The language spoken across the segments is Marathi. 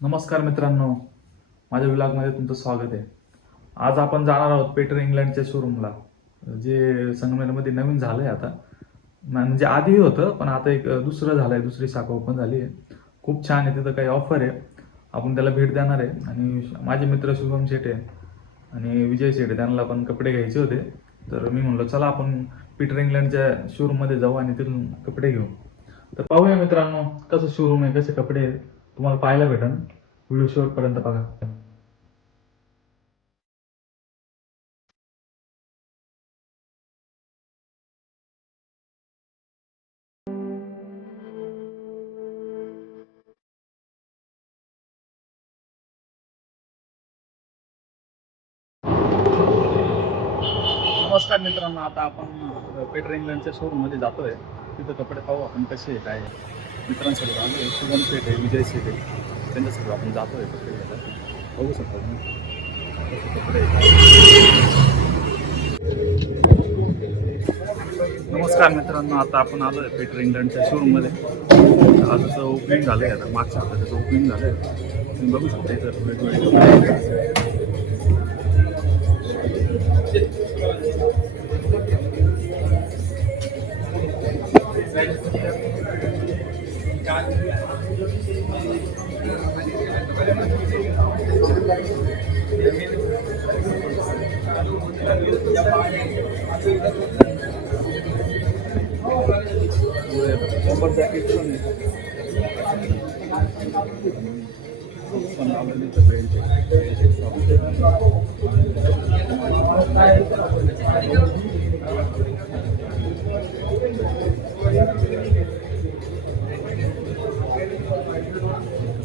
नमस्कार मित्रांनो, माझ्या व्लॉगमध्ये तुमचं स्वागत आहे. आज आपण जाणार आहोत पीटर इंग्लंडच्या शोरूमला, जे संगमनेरमध्ये नवीन झालंय आता. म्हणजे आधीही होतं, पण आता एक दुसरं झालंय, दुसरी शाखा ओपन झाली आहे. खूप छान आहे, तिथं काही ऑफर आहे. आपण त्याला भेट देणार आहे. आणि माझे मित्र शुभम शेटे आणि विजय शेटे त्यांना पण कपडे घ्यायचे होते. तर मी म्हणलो चला आपण पीटर इंग्लंडच्या शोरूममध्ये जाऊ आणि तिथून कपडे घेऊ. तर पाहूया मित्रांनो, कसं शोरूम आहे, कसे कपडे आहेत, तुम्हाला पाहायला भेटेल. व्हिडिओ शेवटपर्यंत बघा. नमस्कार मित्रांनो, आता आपण पीटर इंग्लंडच्या शोरूम मध्ये जातोय. तिथं कपडे पाहू आपण कसे आहे काय आहे. मित्रांसोबत आलोय, शुभम शेट आहे, विजय शेट आहे, त्यांच्यासोबत आपण जातोय कपडे घ्यायला. बघू शकता तुम्ही कसे कपडे आहे. नमस्कार मित्रांनो, आता आपण आलोय पीटर इंग्लंडच्या शोरूम मध्ये. आजचं ओपनिंग झालंय, आता मागच्या हप्त्याचं ओपनिंग झालंय. तुम्ही बघू शकता इथं वेगवेगळे कपडे आहेत. बॉम्बर जॅकेट पण आहे. पण लावलेली तर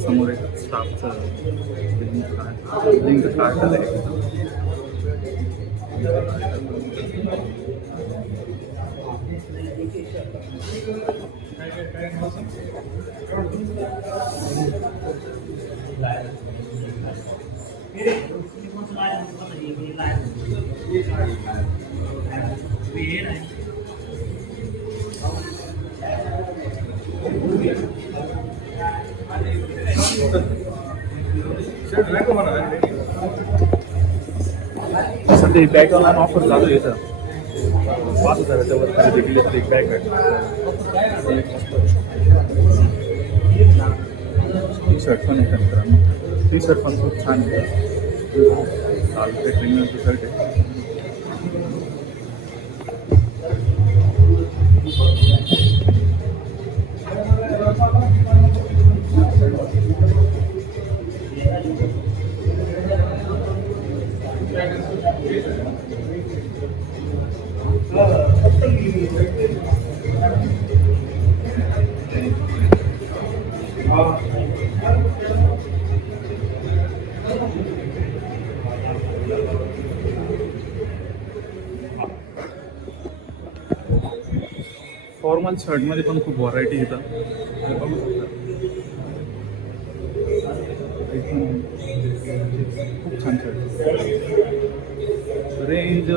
समोर एक स्टाफचं लिंक कार्ड आहे. सध्या बॅग ऑनलाईन ऑफर चालू आहे. इथं 5,000च्या वर खरेदी केली तर एक बॅग भेटते. टी शर्ट पण आहे मित्रांनो, टी शर्ट पण खूप छान आहे. लाल पेट्रिंग टी शर्ट आहे. फॉर्मल शर्टमध्ये पण खूप व्हरायटी येतं. बघू शकता, खूप छान शर्ट. रेंज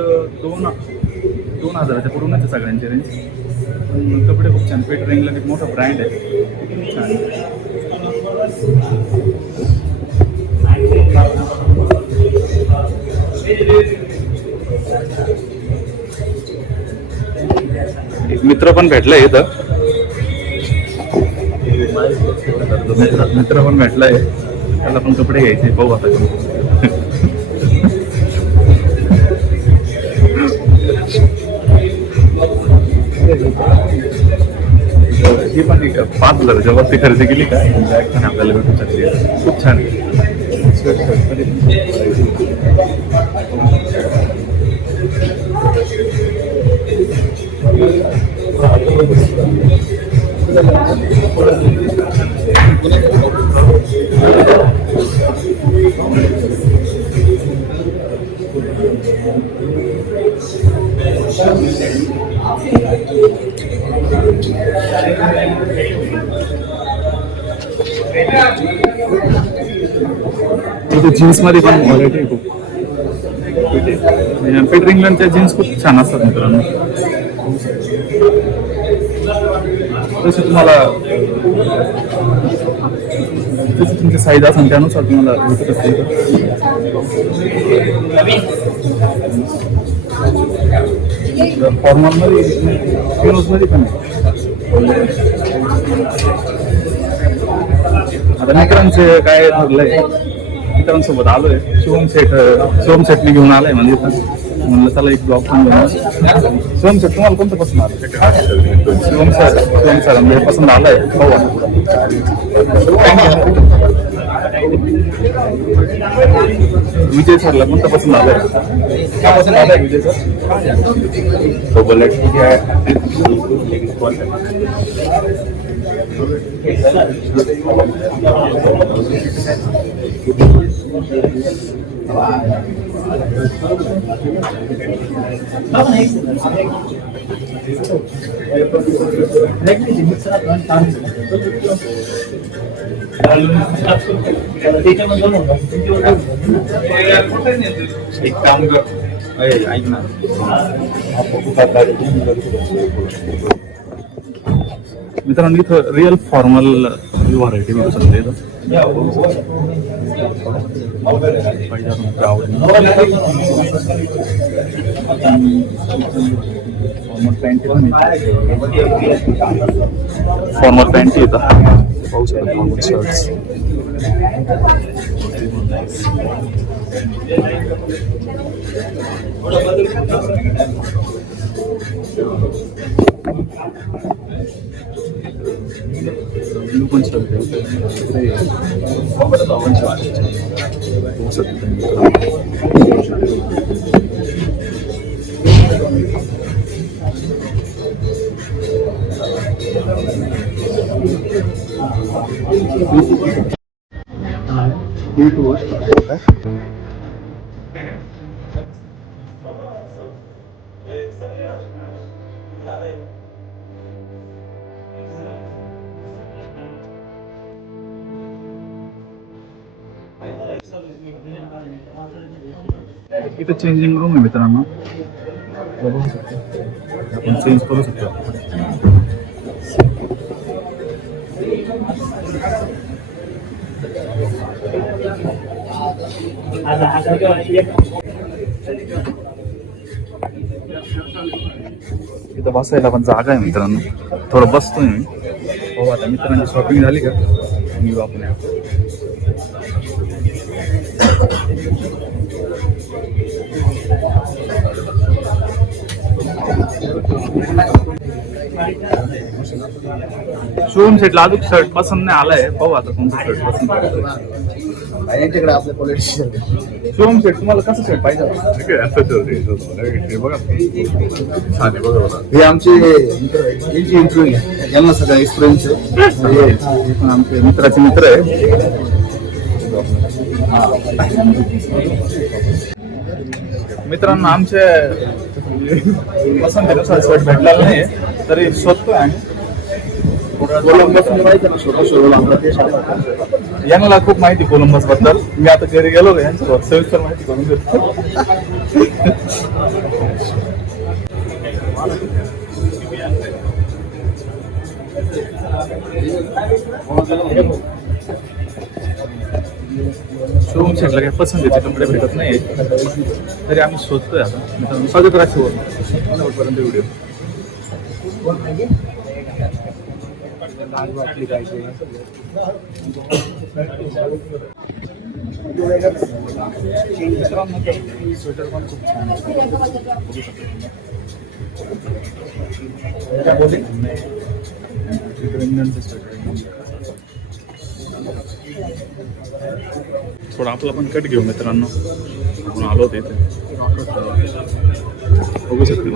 2,000च्या पूर्णच आहे सगळ्यांची रेंज. पण कपडे खूप छान. पीटर इंग्लंड एक मोठा ब्रँड आहे, खूप छान. एक मित्र पण भेटलाय इथं. मित्र पण भेटलाय, त्याला पण कपडे घ्यायचे. पाहू आता ही पण 5,000च्या वरती खरेदी केली का बॅग पण आपल्याला भेटू शकते. खूप छान. जीन्स मध्ये पण व्हरायटी आहे खूप. पीटर इंग्लंडच्या जीन्स खूप छान असतात मित्रांनो. तसे तुम्हाला जसं तुमची साईज असेल त्यानुसार तुम्हाला भेटत असते. फॉर्मलमध्ये मध्ये पण आहे. आता मित्रांचे काय ठरलंय, मित्रांसोबत आलोय. शिवम सेटने घेऊन आलाय म्हणजे इथं. म्हणलं चला एक ब्लॉग पण घेऊन. शिवम सेट तुम्हाला कोणतं पसंत आलं? शिवम सर म्हणजे पसंत आलाय. विजय सरला कोणतं पसंत आलाय? काय पसंत आलाय विजय सर? एक काम कर, ऐक ना, मित्रांनो इथं रिअल फॉर्मल व्हरायटी मिळू शकते. फॉर्मल पॅन्ट येतात, पाहू शकता. फॉर्मल शर्ट्स ब्लू पण शर्ट इथं चेंजिंग रूम आहे मित्रांनो, आपण चेंज करू शकतो. इथं बसायला पण जागा आहे मित्रांनो, थोडं बसतोय मी. हो आता मित्रांची शॉपिंग झाली का मी आपण शिवम सेटला अजून शर्ट पसंत नाही आलाय. पाहू आता कोणतं शर्ट पसंत यांच्याकडे आपल्या क्वालिटी. शिवम सेट तुम्हाला कसं शर्ट पाहिजे? हे आमचे इंटरव्ह्यू यांना सगळं एक्सपिरियन्स आहे. हे पण आमचे मित्राचे मित्र आहे. मित्रांनो आमच्या पसंतीनुसार शर्ट भेटलेला नाही तरी शोधतोय आणि यांना खूप माहिती कोलंबस बद्दल. मी आता घरी गेलो यांच्यासोबत सविस्तर माहिती करून देतो. शोरूम सेटला काही पसंतीचे कपडे भेटत नाही तरी आम्ही शोधतोय. आता मित्रांनो स्वागत राहा शेवटपर्यंत व्हिडिओ. स्वेटर पण खूप छान थोडा आपला पण कट घेऊ मित्रांनो. आपण आलो होते इथे बघू शकते.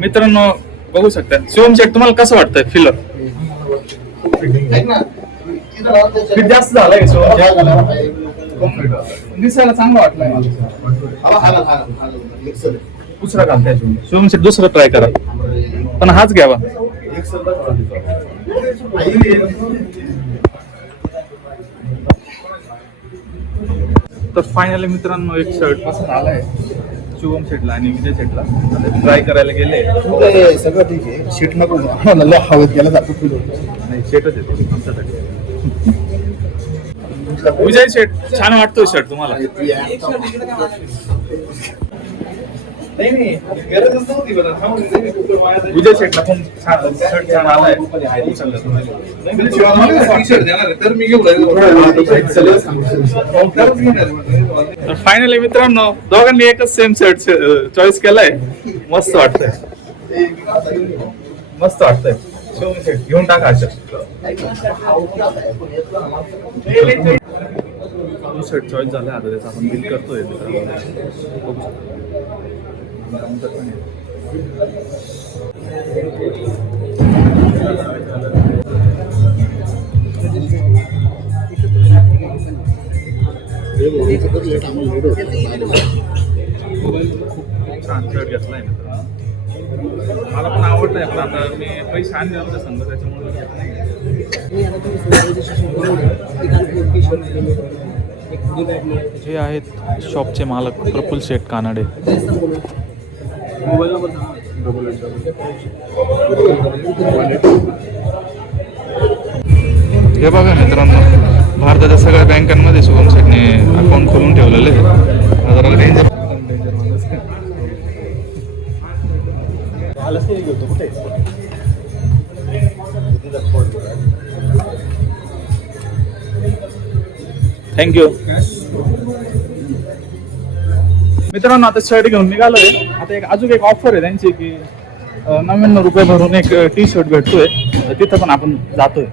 मित्रांनो बघू शकता. शिवम शेट तुम्हाला कसं वाटतंय फिलर? फिट जास्त झालाय दिसायला चांगलं वाटलंय मला. दुसरा घालताय शिवम शेट, दुसरं ट्राय करा पण हाच घ्यावा. तर फायनली मित्रांनो एक शर्ट पसंत आलाय शुभम शेटला आणि विजय शेटला. ट्राय करायला गेले. ते सगळं ठीक आहे. शीट नको मला हवेत गेल्यासारखं फील होतं. नाही शेटच येतो आमच्यासाठी. विजय शेट छान वाटतोय शर्ट तुम्हाला? विजय शेटला पण छान शर्ट छान आलाय. तर मी घेऊ तर फायनली मित्रांनो दोघांनी एकच सेम शर्ट चॉईस केलाय. मस्त वाटतंय. मस्त वाटतंय. शुभम शेट घेऊन टाका शर्ट चॉईस झालाय. आता त्याचा आपण बिल करतोय. छान शर्ट घेतलाय मित्रांनो. मला पण आवडतंय. पण आता मी पैसे आणले आमच्या संघ त्याच्यामुळे हे आहेत शॉपचे मालक प्रफुल्ल शेठ कानडे. हे बघा मित्रांनो भारताच्या सगळ्या बँकांमध्ये शुभम शेठने अकाउंट खोलून ठेवलेले आहे. जरा डेंजर थँक्यू. मित्रांनो आता शर्ट घेऊन निघालोय. आता अजून एक ऑफर आहे त्यांची की 99 रुपये भरून एक टी शर्ट भेटतोय. तिथं पण आपण जातोय.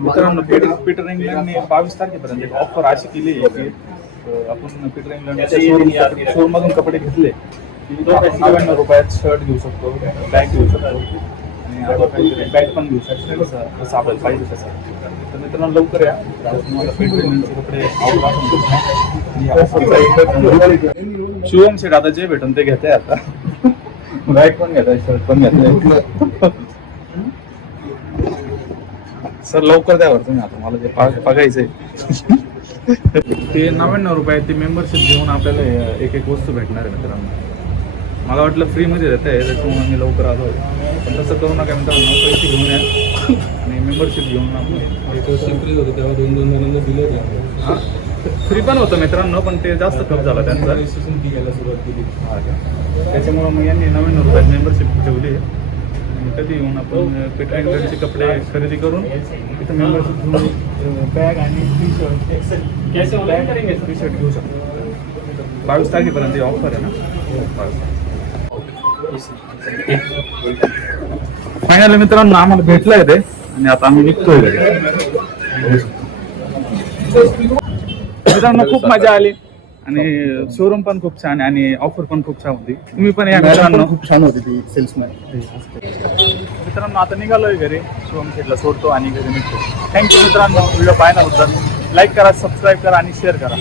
मित्रांनो पीटर इंग्लंडने 22 तारखेपर्यंत एक ऑफर अशी केली आहे की आपण पीटर इंग्लंडच्या शोरूम मधून कपडे घेतले की 99 रुपयात शर्ट घेऊ शकतो, बॅग घेऊ शकतो आणि बॅग पण घेऊ शकतो जसं आपल्याला पाहिजे तसं. तर मित्रांनो लवकर या. तुम्हाला पीटर इंग्लंडचे कपडे शुभम शेठ आता जे भेटून ते घेते. आता बॅग पण घेताय, शर्ट पण घेताय. सर लवकर द्यावर तुम्ही. आता मला जे बघायचंय ते 99 रुपये ते मेंबरशिप घेऊन आपल्याला एक वस्तू भेटणार आहे मित्रांनो. मला वाटलं फ्रीमध्ये देत आहे त्याच्यामुळे मी लवकर आलो. पण तसं करू नका मित्रांनो. पैसे घेऊन या आणि मेंबरशिप घेऊन आपण फ्री होतं तेव्हा 2-2 महिन्यांना दिले. फ्री पण होतं मित्रांनो पण ते जास्त खप झाला त्यांचा. रजिस्ट्रेशन फी घ्यायला सुरुवात केली त्याच्यामुळं मग यांनी 99 रुपयात मेंबरशिप ठेवली आहे. कधी येऊन आपण पीटर इंग्लंडचे कपडे खरेदी करून तिथं मेंबरशिप घेऊन बॅग आणि टी शर्ट टी शर्ट घेऊ शकतो. 22 तारखेपर्यंत ही ऑफर आहे ना. फायनली मित्रांनो आम्हाला भेटलंय ते आणि आता आम्ही निघतोय घरी. मित्रांनो खूप मजा आली आणि शोरूम पण खूप छान आहे आणि ऑफर पण खूप छान होती. तुम्ही पण या मित्रांनो. खूप छान होती ती सेल्समॅन. मित्रांनो आता निघालोय घरी. शुभम शेठला सोडतो आणि घरी निघतो. थँक्यू मित्रांनो व्हिडिओ पाहण्याबद्दल. लाईक करा, सबस्क्राईब करा आणि शेअर करा.